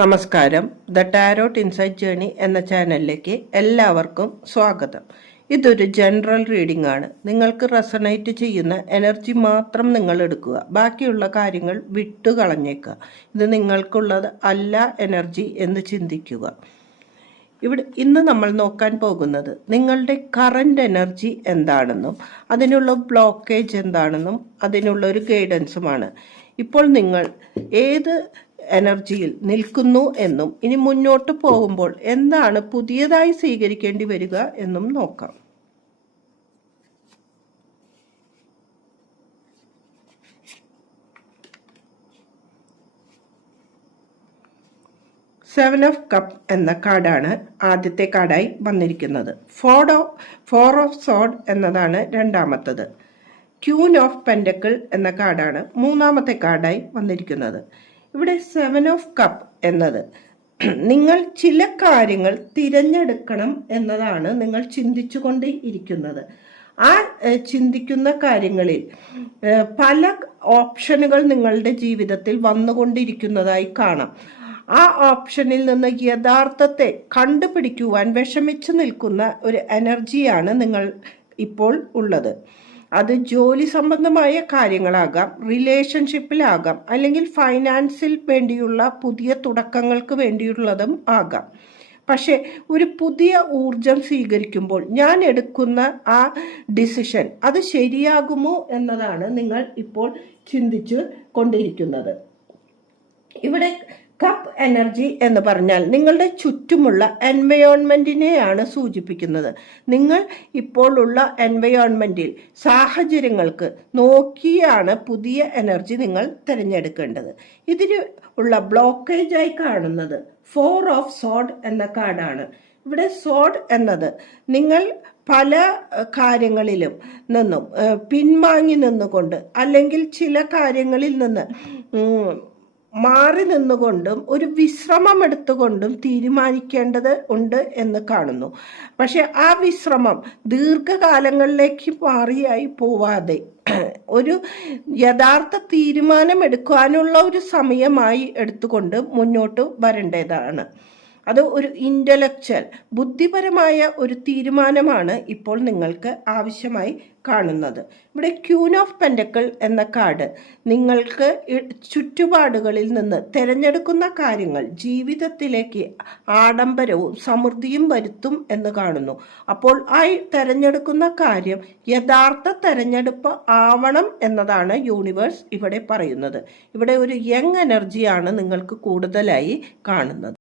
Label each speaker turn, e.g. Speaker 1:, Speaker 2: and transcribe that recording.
Speaker 1: നമസ്കാരം. The tarot insight journey എന്ന ചാനലിലേക്ക് എല്ലാവർക്കും സ്വാഗതം. ഇതൊരു ജനറൽ റീഡിംഗ് ആണ്. നിങ്ങൾക്ക് റെസണേറ്റ് ചെയ്യുന്ന എനർജി മാത്രം നിങ്ങൾ എടുക്കുക. ബാക്കിയുള്ള കാര്യങ്ങൾ വിട്ടു കളഞ്ഞേക്കുക. ഇത് നിങ്ങൾക്കുള്ളത് അല്ല എനർജി എന്ന് ചിന്തിക്കുക. ഇവിടെ ഇന്ന് നമ്മൾ നോക്കാൻ പോകുന്നത് നിങ്ങളുടെ കറണ്ട് എനർജി എന്താണെന്നും അതിനുള്ള ബ്ലോക്കേജ് എന്താണെന്നും അതിനുള്ള ഒരു ഗൈഡൻസുമാണ്. ഇപ്പോൾ നിങ്ങൾ ഏത് എനർജിയിൽ നിൽക്കുന്നു എന്നും ഇനി മുന്നോട്ട് പോകുമ്പോൾ എന്താണ് പുതിയതായി സ്വീകരിക്കേണ്ടി വരിക എന്നും നോക്കാം. സെവൻ ഓഫ് കപ്പ് എന്ന കാർഡാണ് ആദ്യത്തെ കാർഡായി വന്നിരിക്കുന്നത്. Four of four of sword എന്നതാണ് രണ്ടാമത്തത്. ക്യൂൻ ഓഫ് പെൻഡക്കിൾ എന്ന കാർഡാണ് മൂന്നാമത്തെ കാർഡായി വന്നിരിക്കുന്നത്. ഇവിടെ സെവൻ ഓഫ് കപ്പ് എന്നത്. നിങ്ങൾ ചില കാര്യങ്ങൾ തിരഞ്ഞെടുക്കണം എന്നതാണ് നിങ്ങൾ ചിന്തിച്ചുകൊണ്ട് ഇരിക്കുന്നത് ആ ചിന്തിക്കുന്ന കാര്യങ്ങളിൽ പല ഓപ്ഷനുകൾ നിങ്ങളുടെ ജീവിതത്തിൽ വന്നുകൊണ്ടിരിക്കുന്നതായി കാണാം. ആ ഓപ്ഷനിൽ നിന്ന് യഥാർത്ഥത്തെ കണ്ടുപിടിക്കുവാൻ വിഷമിച്ചു നിൽക്കുന്ന ഒരു എനർജിയാണ് നിങ്ങൾ ഇപ്പോൾ ഉള്ളത്. അത് ജോലി സംബന്ധമായ കാര്യങ്ങളാകാം റിലേഷൻഷിപ്പിലാകാം അല്ലെങ്കിൽ ഫൈനാൻസിൽ വേണ്ടിയുള്ള പുതിയ തുടക്കങ്ങൾക്ക് വേണ്ടിയുള്ളതും ആകാം. പക്ഷേ ഒരു പുതിയ ഊർജം സ്വീകരിക്കുമ്പോൾ ഞാൻ എടുക്കുന്ന ആ ഡിസിഷൻ അത് ശരിയാകുമോ എന്നതാണ് നിങ്ങൾ ഇപ്പോൾ ചിന്തിച്ചു കൊണ്ടിരിക്കുന്നത്. ഇവിടെ കപ്പ് എനർജി എന്ന് പറഞ്ഞാൽ നിങ്ങളുടെ ചുറ്റുമുള്ള എൻവയോൺമെന്റിനെയാണ് സൂചിപ്പിക്കുന്നത്. നിങ്ങൾ ഇപ്പോൾ ഉള്ള എൻവയോൺമെന്റിൽ സാഹചര്യങ്ങൾക്ക് നോക്കിയാണ് പുതിയ എനർജി നിങ്ങൾ തിരഞ്ഞെടുക്കേണ്ടത്. ഇതിന് ഉള്ള ബ്ലോക്കേജായി കാണുന്നത് ഫോർ ഓഫ് സോഡ് എന്ന കാർഡാണ്. ഇവിടെ സോഡ് എന്നത് നിങ്ങൾ പല കാര്യങ്ങളിലും നിന്നും പിൻവാങ്ങി നിന്നുകൊണ്ട് അല്ലെങ്കിൽ ചില കാര്യങ്ങളിൽ നിന്ന് മാറി നിന്നുകൊണ്ടും ഒരു വിശ്രമം എടുത്തുകൊണ്ടും തീരുമാനിക്കേണ്ടത് ഉണ്ട് എന്ന് കാണുന്നു. പക്ഷെ ആ വിശ്രമം ദീർഘകാലങ്ങളിലേക്ക് മാറിയായി പോവാതെ ഒരു യഥാർത്ഥ തീരുമാനം എടുക്കാനുള്ള ഒരു സമയമായി എടുത്തുകൊണ്ട് മുന്നോട്ട് വരേണ്ടതാണ്. അത് ഒരു ഇന്റലക്ച്വൽ ബുദ്ധിപരമായ ഒരു തീരുമാനമാണ് ഇപ്പോൾ നിങ്ങൾക്ക് ആവശ്യമായി കാണുന്നത്. ഇവിടെ ക്യൂൻ ഓഫ് പെൻഡക്കിൾ എന്ന കാർഡ് നിങ്ങൾക്ക് ചുറ്റുപാടുകളിൽ നിന്ന് തിരഞ്ഞെടുക്കുന്ന കാര്യങ്ങൾ ജീവിതത്തിലേക്ക് ആഡംബരവും സമൃദ്ധിയും വരുത്തും എന്ന് കാണുന്നു. അപ്പോൾ ആ തിരഞ്ഞെടുക്കുന്ന കാര്യം യഥാർത്ഥ തെരഞ്ഞെടുപ്പ് ആവണം എന്നതാണ് യൂണിവേഴ്സ് ഇവിടെ പറയുന്നത്. ഇവിടെ ഒരു യങ് എനർജിയാണ് നിങ്ങൾക്ക് കൂടുതലായി കാണുന്നത്.